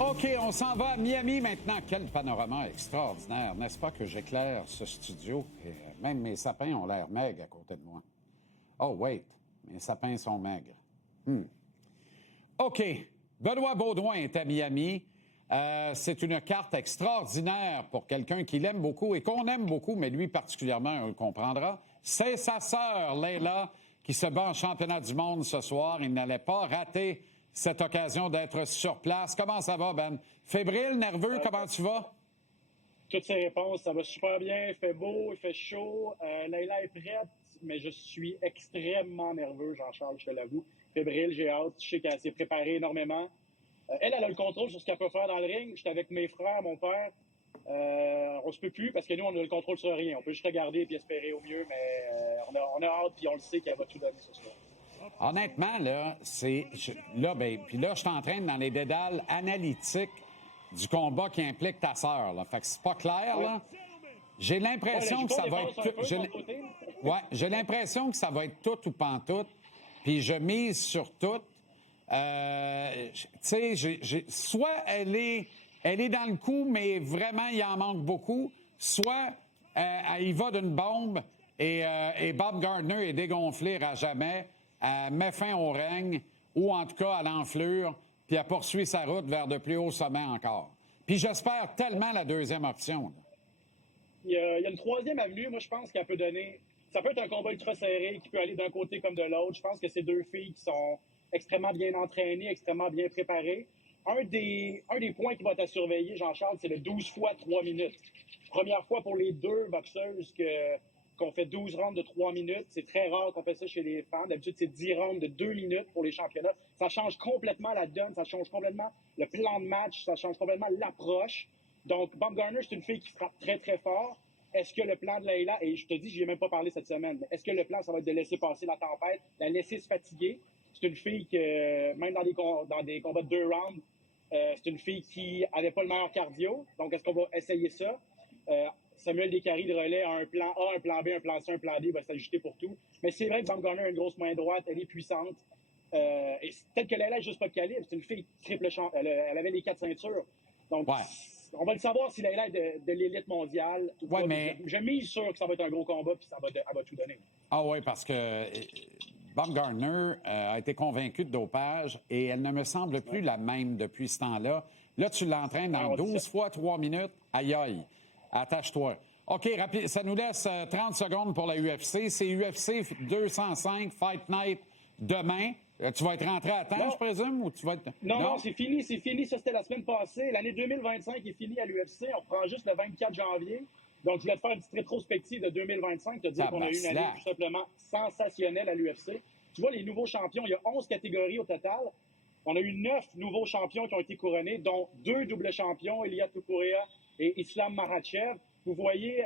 OK, on s'en va à Miami maintenant. Quel panorama extraordinaire. N'est-ce pas que j'éclaire ce studio? Et même mes sapins ont l'air maigres à côté de moi. Oh, wait. Mes sapins sont maigres. OK. Benoît Beaudoin est à Miami. C'est une carte extraordinaire pour quelqu'un qui l'aime beaucoup et qu'on aime beaucoup, mais lui particulièrement, on le comprendra. C'est sa sœur, Leila, qui se bat en championnat du monde ce soir. Il n'allait pas rater cette occasion d'être sur place. Comment ça va, Ben? Fébrile, nerveux, comment tu vas? Toutes ces réponses, ça va super bien. Il fait beau, il fait chaud. Leila est prête, mais je suis extrêmement nerveux, Jean-Charles, je te l'avoue. Fébrile, j'ai hâte. Je sais qu'elle s'est préparée énormément. Elle a le contrôle sur ce qu'elle peut faire dans le ring. J'étais avec mes frères, mon père. On se peut plus parce que nous, on a le contrôle sur rien. On peut juste regarder et espérer au mieux, mais on a hâte et on le sait qu'elle va tout donner ce soir. Honnêtement, là, puis là, je t'entraîne dans les dédales analytiques du combat qui implique ta sœur, là. Fait que c'est pas clair, là. J'ai l'impression que ça va être... j'ai l'impression que ça va être tout ou pantoute, puis je mise sur tout. Tu sais, soit elle est dans le coup, mais vraiment, il en manque beaucoup, soit elle y va d'une bombe et Bob Gardner est dégonflé à jamais, elle met fin au règne, ou en tout cas à l'enflure, puis elle poursuit sa route vers de plus hauts sommets encore. Puis j'espère tellement la deuxième option. Là. Il y a une troisième avenue, moi je pense qu'elle peut donner... Ça peut être un combat ultra serré qui peut aller d'un côté comme de l'autre. Je pense que c'est deux filles qui sont extrêmement bien entraînées, extrêmement bien préparées. Un des points qui va être à surveiller, Jean-Charles, c'est le 12 fois 3 minutes. Première fois pour les deux boxeuses qu'on fait 12 rounds de 3 minutes. C'est très rare qu'on fait ça chez les femmes. D'habitude, c'est 10 rounds de 2 minutes pour les championnats. Ça change complètement la donne, ça change complètement le plan de match, ça change complètement l'approche. Donc, Bob Gardner, c'est une fille qui frappe très, très fort. Est-ce que le plan de Leila, et je te dis, j'y ai même pas parlé cette semaine, mais est-ce que le plan, ça va être de laisser passer la tempête, la laisser se fatiguer? C'est une fille que, même dans des combats de 2 rounds, c'est une fille qui avait pas le meilleur cardio. Donc, est-ce qu'on va essayer ça? Samuel Descaries de relais a un plan A, un plan B, un plan C, un plan D, il va s'ajuster pour tout. Mais c'est vrai que Bob Gardner a une grosse main droite, elle est puissante. Et peut-être que Leila est juste pas de calibre. C'est une fille triple champ. Elle avait les 4 ceintures. Donc, on va le savoir si Leila est de l'élite mondiale. Ouais, mais... Je mise sûr que ça va être un gros combat puis elle va tout donner. Ah oui, parce que Bob Gardner a été convaincu de dopage et elle ne me semble plus la même depuis ce temps-là. Là, tu l'entraînes dans 12 fois 3 minutes. Aïe, aïe. Attache-toi. OK, rapide. Ça nous laisse 30 secondes pour la UFC. C'est UFC 205 Fight Night demain. Tu vas être rentré à temps, je présume, ou tu vas être... Non, c'est fini. Ça, c'était la semaine passée. L'année 2025 est finie à l'UFC. On reprend juste le 24 janvier. Donc, je voulais te faire une petite rétrospective de 2025, te dire qu'on a eu une année tout simplement sensationnelle à l'UFC. Tu vois, les nouveaux champions, il y a 11 catégories au total. On a eu 9 nouveaux champions qui ont été couronnés, dont 2 doubles champions, Ilia Topuria et Islam Makhachev. Vous voyez,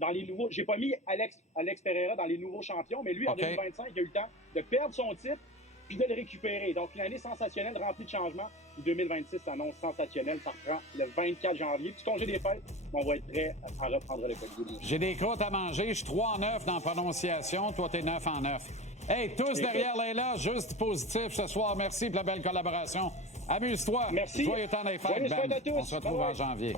dans les nouveaux... J'ai pas mis Alex Pereira dans les nouveaux champions, mais lui, en 2025, il a eu le temps de perdre son titre puis de le récupérer. Donc, une année sensationnelle, remplie de changements. 2026 s'annonce sensationnelle. Ça reprend le 24 janvier. Petit congé des fêtes, on va être prêt à reprendre le colis. J'ai des croûtes à manger. Je suis 3 en 9 dans la prononciation. Toi, t'es 9 en 9. Hey, tous derrière Leila, juste positif ce soir. Merci pour la belle collaboration. Amuse-toi. Merci. Joyeux temps des fêtes, Ben. On se retrouve en janvier.